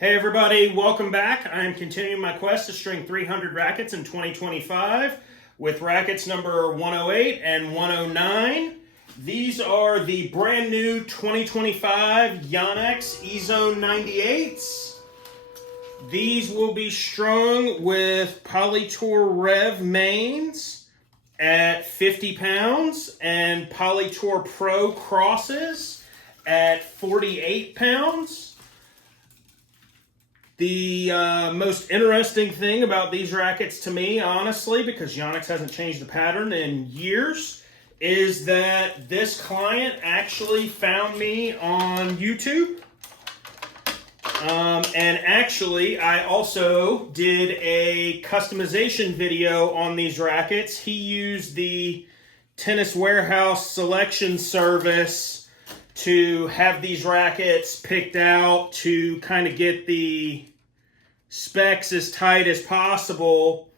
Hey everybody, welcome back. I am continuing my quest to string 300 rackets in 2025 with rackets number 108 and 109. These are the brand new 2025 Yonex Ezone 98s. These will be strung with Poly Tour Rev mains at 50 pounds and Poly Tour Pro crosses at 48 pounds. The most interesting thing about these rackets to me, honestly, because Yonex hasn't changed the pattern in years, is that this client actually found me on YouTube. And actually, I also did a customization video on these rackets. He used the Tennis Warehouse selection service to have these rackets picked out to kind of get the specs as tight as possible.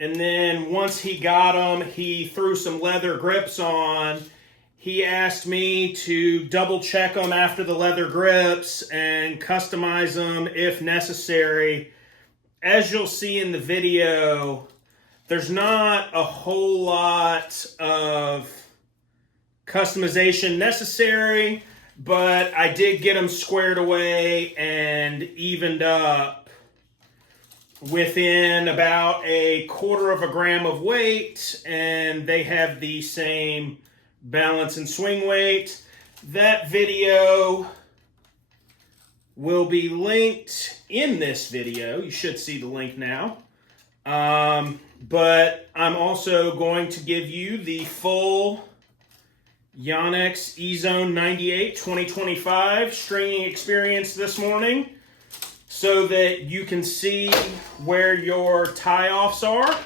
And then once he got them, he threw some leather grips on. He asked me to double check them after the leather grips and customize them if necessary. As you'll see in the video, there's not a whole lot of customization necessary, but I did get them squared away and evened up within about 1/4 gram of weight, and they have the same balance and swing weight. That video will be linked in this video. You should see the link now. But I'm also going to give you the full Yonex Ezone 98 2025 stringing experience this morning so that you can see where your tie-offs are.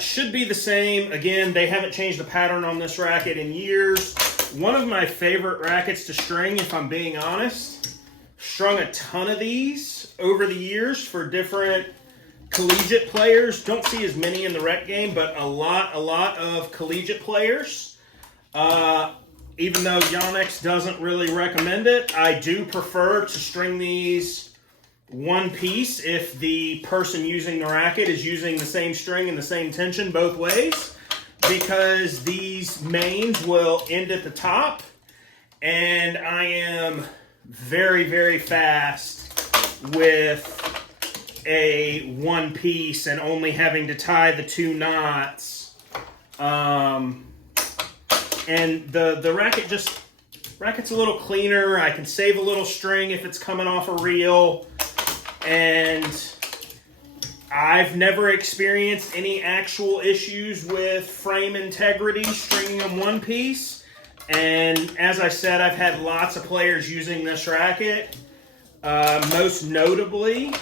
Should be the same. Again, they haven't changed the pattern on this racket in years. One of my favorite rackets to string, if I'm being honest. Strung a ton of these over the years for different collegiate players. Don't see as many in the rec game, but a lot of collegiate players. Even though Yonex doesn't really recommend it, I do prefer to string these one piece if the person using the racket is using the same string and the same tension both ways, because these mains will end at the top, and I am very fast with a one piece and only having to tie the 2 knots. And the racket's a little cleaner. I can save a little string if it's coming off a reel. And I've never experienced any actual issues with frame integrity stringing them one piece. And as I said, I've had lots of players using this racket. Most notably,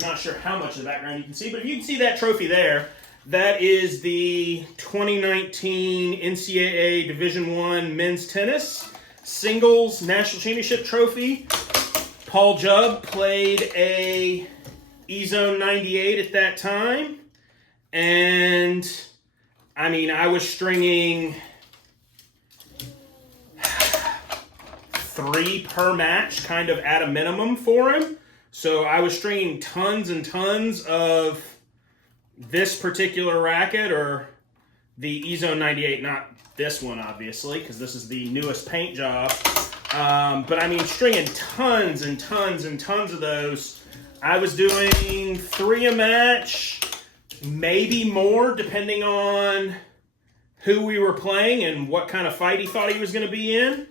not sure how much of the background you can see, but if you can see that trophy there, that is the 2019 NCAA Division I Men's Tennis Singles National Championship Trophy. Paul Jubb played a Ezone 98 at that time. And, I mean, I was stringing 3 per match, kind of at a minimum for him. So I was stringing tons and tons of this particular racket, or the Ezone 98, not this one obviously, because this is the newest paint job. But I mean, stringing tons and tons and tons of those. I was doing 3 a match, maybe more, depending on who we were playing and what kind of fight he thought he was going to be in.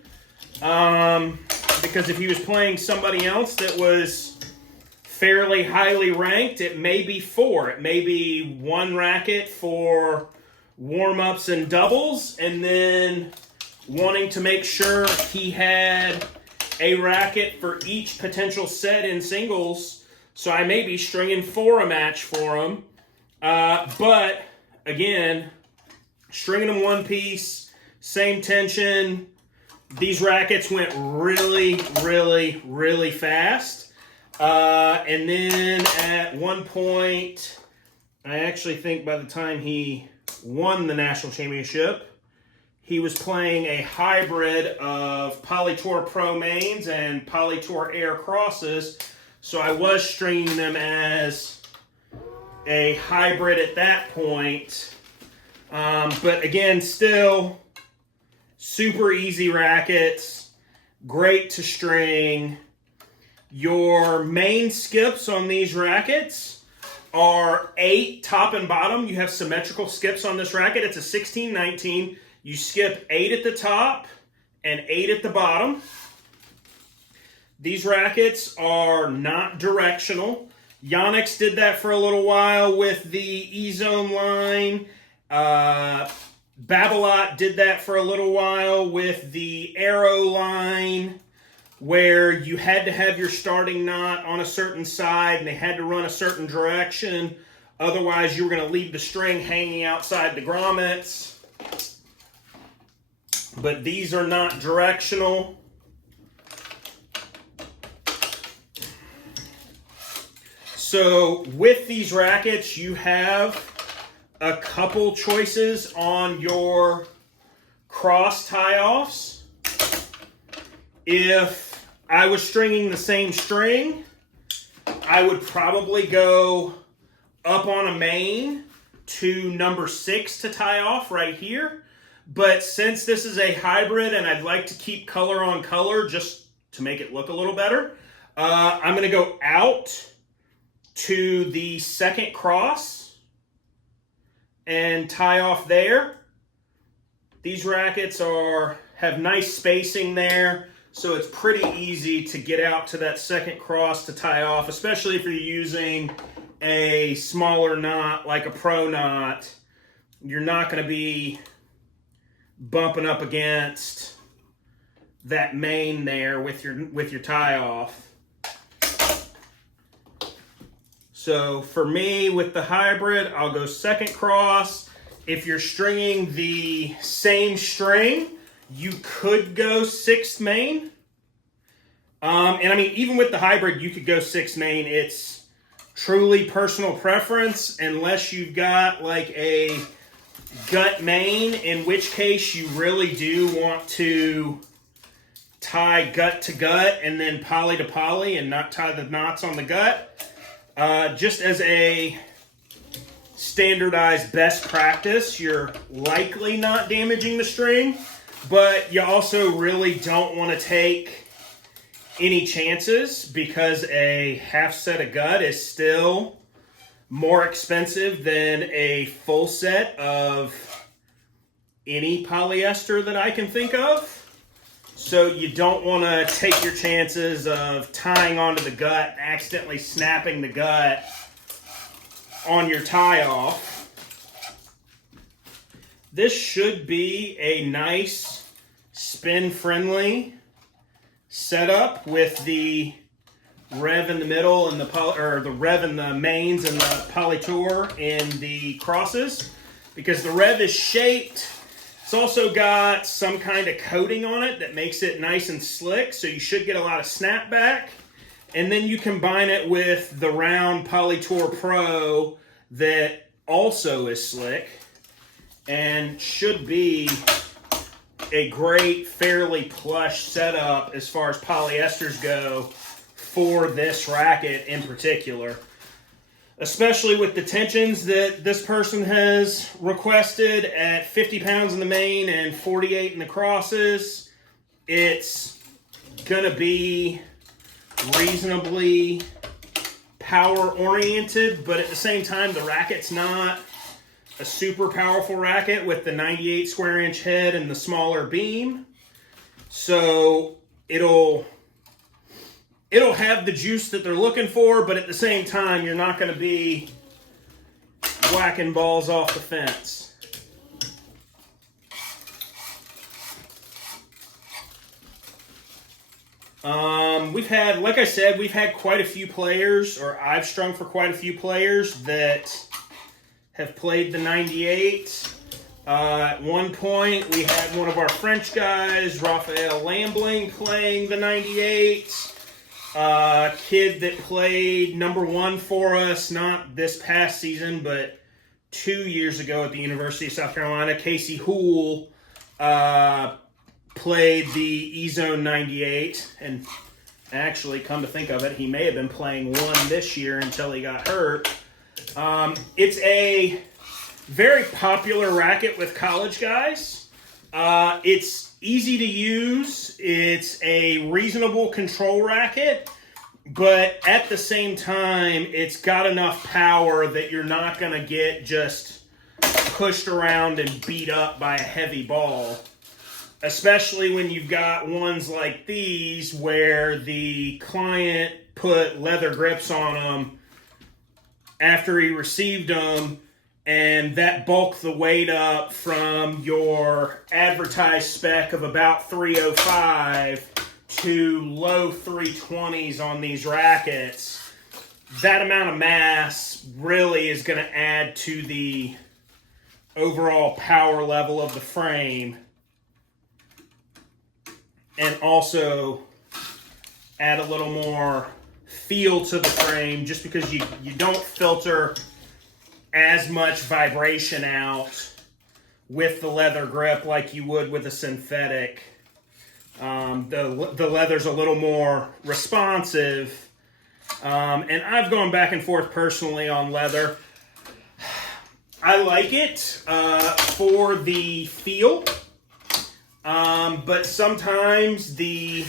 Because if he was playing somebody else that was fairly highly ranked, it may be 4. It may be 1 racket for warm-ups and doubles, and then wanting to make sure he had a racket for each potential set in singles. So I may be stringing 4 a match for him. But again, stringing them one piece, same tension. These rackets went really fast. And then at one point, I actually think by the time he won the national championship, he was playing a hybrid of Poly Tour Pro mains and Poly Tour Air crosses. So I was stringing them as a hybrid at that point. But again, still super easy rackets, great to string. Your main skips on these rackets are 8 top and bottom. You have symmetrical skips on this racket. It's a 16-19. You skip 8 at the top and 8 at the bottom. These rackets are not directional. Yonex did that for a little while with the Ezone line. Babolat did that for a little while with the Arrow line, where you had to have your starting knot on a certain side and they had to run a certain direction. Otherwise, you were going to leave the string hanging outside the grommets. But these are not directional. So with these rackets, you have a couple choices on your cross tie-offs. If I was stringing the same string, I would probably go up on a main to number 6 to tie off right here. But since this is a hybrid and I'd like to keep color on color just to make it look a little better, I'm going to go out to the second cross and tie off there. These rackets have nice spacing there, so it's pretty easy to get out to that second cross to tie off, especially if you're using a smaller knot like a pro knot. You're not going to be bumping up against that main there with your tie off. So for me, with the hybrid, I'll go second cross. If you're stringing the same string, you could go 6th main. And I mean, even with the hybrid, you could go 6th main. It's truly personal preference, unless you've got like a gut main, in which case you really do want to tie gut to gut and then poly to poly and not tie the knots on the gut. Just as a standardized best practice, you're likely not damaging the string, but you also really don't want to take any chances, because a half set of gut is still more expensive than a full set of any polyester that I can think of. So you don't want to take your chances of tying onto the gut and accidentally snapping the gut on your tie-off. This should be a nice spin-friendly setup with the Rev in the middle and the Rev in the mains and the Poly Tour in the crosses, because the Rev is shaped. It's also got some kind of coating on it that makes it nice and slick, so you should get a lot of snapback. And then you combine it with the round Poly Tour Pro that also is slick and should be a great, fairly plush setup as far as polyesters go for this racket in particular. Especially with the tensions that this person has requested at 50 pounds in the main and 48 in the crosses. It's going to be reasonably power oriented, but at the same time, the racket's not a super powerful racket with the 98 square inch head and the smaller beam. So it'll have the juice that they're looking for, but at the same time, you're not going to be whacking balls off the fence. Like I said, we've had quite a few players, or I've strung for quite a few players that have played the 98. At one point, we had one of our French guys, Raphael Lambling, playing the 98. Kid that played number 1 for us, not this past season, but 2 years ago at the University of South Carolina, Casey Houle, played the Ezone 98, and actually, come to think of it, he may have been playing one this year until he got hurt. It's a very popular racket with college guys. It's easy to use. It's a reasonable control racket, but at the same time, it's got enough power that you're not going to get just pushed around and beat up by a heavy ball. Especially when you've got ones like these where the client put leather grips on them after he received them, and that bulked the weight up from your advertised spec of about 305 to low 320s on these rackets. That amount of mass really is going to add to the overall power level of the frame, and also add a little more feel to the frame, just because you don't filter as much vibration out with the leather grip like you would with a synthetic. The leather's a little more responsive, and I've gone back and forth personally on leather. I like it for the feel, but sometimes the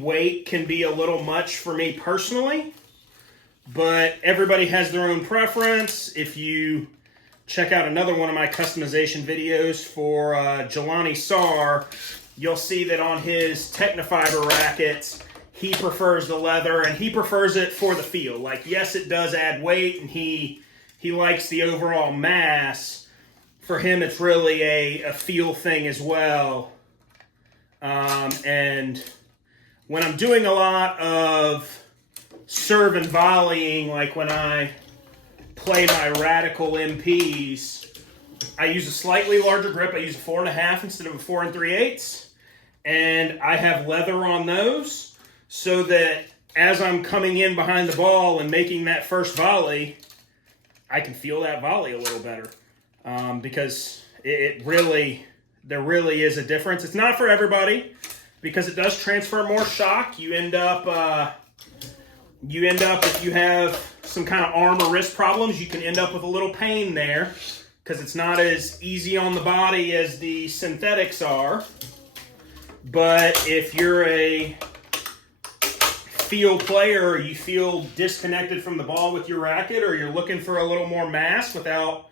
weight can be a little much for me personally. But everybody has their own preference. If you check out another one of my customization videos for Jelani Sar, you'll see that on his Technofiber rackets, he prefers the leather, and he prefers it for the feel. Like, yes, it does add weight, and he likes the overall mass. For him, it's really a feel thing as well. And when I'm doing a lot of serve and volleying, like when I play my Radical MPs, I use a slightly larger grip. I use a 4.5 instead of a 4 3/8, and I have leather on those so that as I'm coming in behind the ball and making that first volley, I can feel that volley a little better, because there really is a difference. It's not for everybody, because it does transfer more shock. You end up if you have some kind of arm or wrist problems, you can end up with a little pain there, because it's not as easy on the body as the synthetics are. But if you're a field player, or you feel disconnected from the ball with your racket, or you're looking for a little more mass without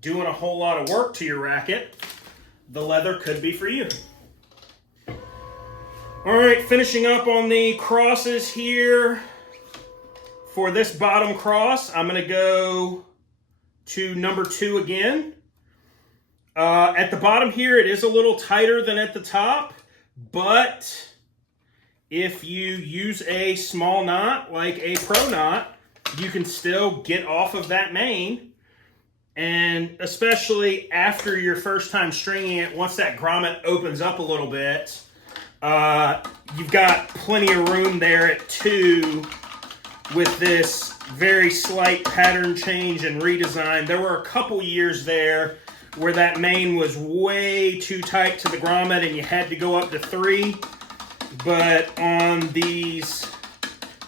doing a whole lot of work to your racket, the leather could be for you. All right, finishing up on the crosses here. For this bottom cross, I'm going to go to number 2 again. At the bottom here, it is a little tighter than at the top, but if you use a small knot, like a pro knot, you can still get off of that main. And especially after your first time stringing it, once that grommet opens up a little bit, you've got plenty of room there at 2 with this very slight pattern change and redesign. There were a couple years there where that main was way too tight to the grommet and you had to go up to 3. But on these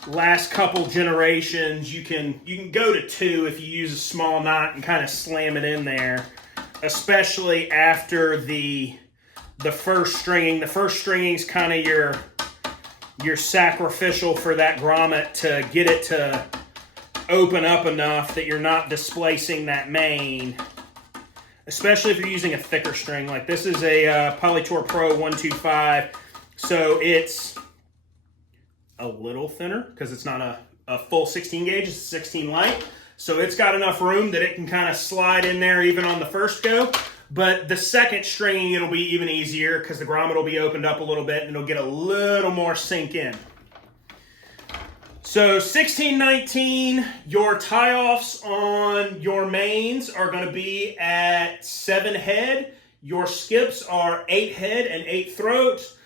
last couple generations, you can go to 2 if you use a small knot and kind of slam it in there, especially after the first stringing. The first stringing is kind of your sacrificial for that grommet to get it to open up enough that you're not displacing that main, especially if you're using a thicker string. Like this is a Poly Tour Pro 125, so it's a little thinner because it's not a full 16 gauge, it's a 16 light. So it's got enough room that it can kind of slide in there even on the first go. But the second stringing, it'll be even easier because the grommet will be opened up a little bit and it'll get a little more sink in. So 16-19, your tie-offs on your mains are going to be at 7 head. Your skips are 8 head and 8 throat.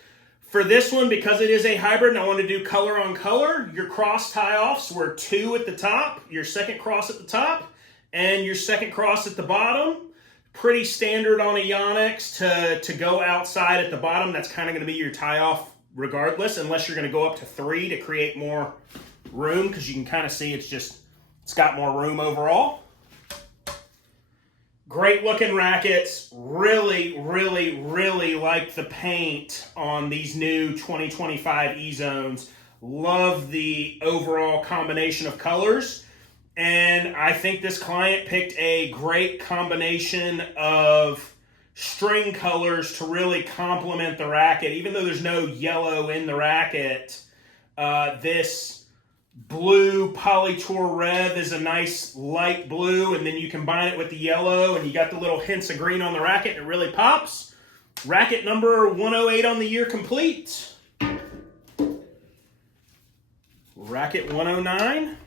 For this one, because it is a hybrid and I want to do color on color, your cross tie-offs were 2 at the top, your second cross at the top, and your second cross at the bottom. pretty standard on a Yonex to go outside at the bottom. That's kind of going to be your tie-off regardless, unless you're going to go up to 3 to create more room, because you can kind of see it's got more room overall. Great looking rackets. Really, really, really like the paint on these new 2025 Ezones. Love the overall combination of colors. And I think this client picked a great combination of string colors to really complement the racket. Even though there's no yellow in the racket, this blue Poly Tour Rev is a nice light blue, and then you combine it with the yellow, and you got the little hints of green on the racket, and it really pops. Racket number 108 on the year complete. Racket 109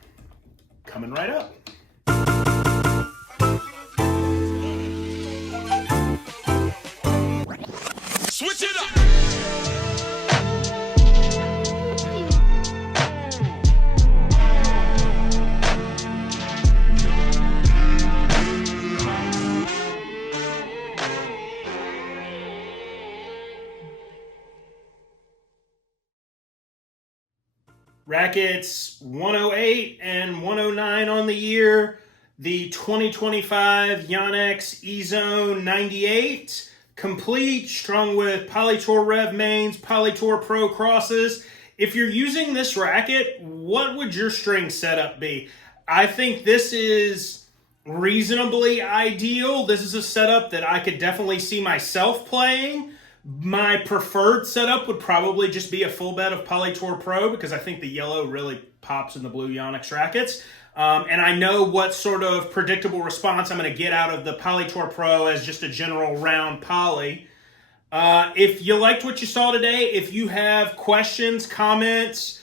coming right up. Switch it up. Rackets 108 and 109 on the year. The 2025 Yonex Ezone 98, complete, strung with Poly Tour Rev mains, Poly Tour Pro crosses. If you're using this racket, what would your string setup be? I think this is reasonably ideal. This is a setup that I could definitely see myself playing. My preferred setup would probably just be a full bed of Poly Tour Pro, because I think the yellow really pops in the blue Yonex rackets. And I know what sort of predictable response I'm going to get out of the Poly Tour Pro as just a general round poly. If you liked what you saw today, if you have questions, comments,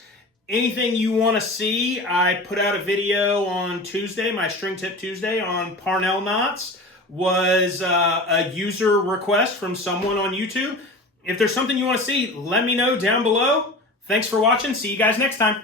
anything you want to see, I put out a video on Tuesday, my String Tip Tuesday, on Parnell knots. Was a user request from someone on YouTube. If there's something you want to see, let me know down below. Thanks for watching. See you guys next time.